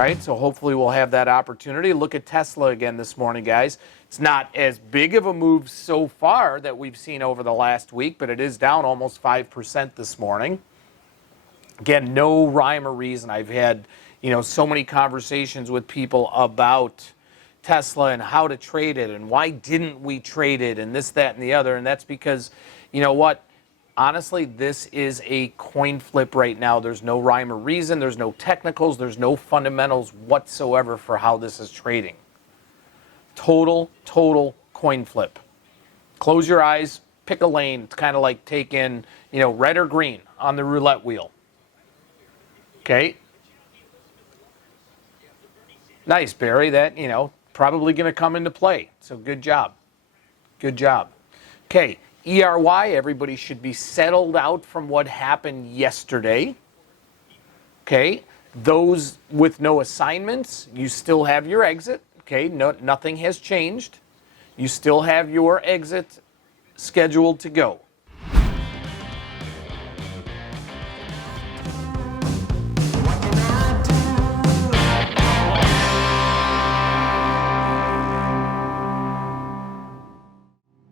right, so hopefully we'll have that opportunity. Look at Tesla again this morning, guys. It's not as big of a move so far that we've seen over the last week, but it is down almost 5% this morning. Again, no rhyme or reason. I've had, so many conversations with people about Tesla and how to trade it and why didn't we trade it and this, that, and the other. And that's because, you know what? Honestly, this is a coin flip right now. There's no rhyme or reason. There's no technicals. There's no fundamentals whatsoever for how this is trading. Total coin flip. Close your eyes, pick a lane. It's kind of like taking, red or green on the roulette wheel. Okay. Nice, Barry. That, probably going to come into play. So good job. Good job. Okay. ERY, everybody should be settled out from what happened yesterday. Okay. Those with no assignments, you still have your exit. Okay. Nothing has changed. You still have your exit scheduled to go.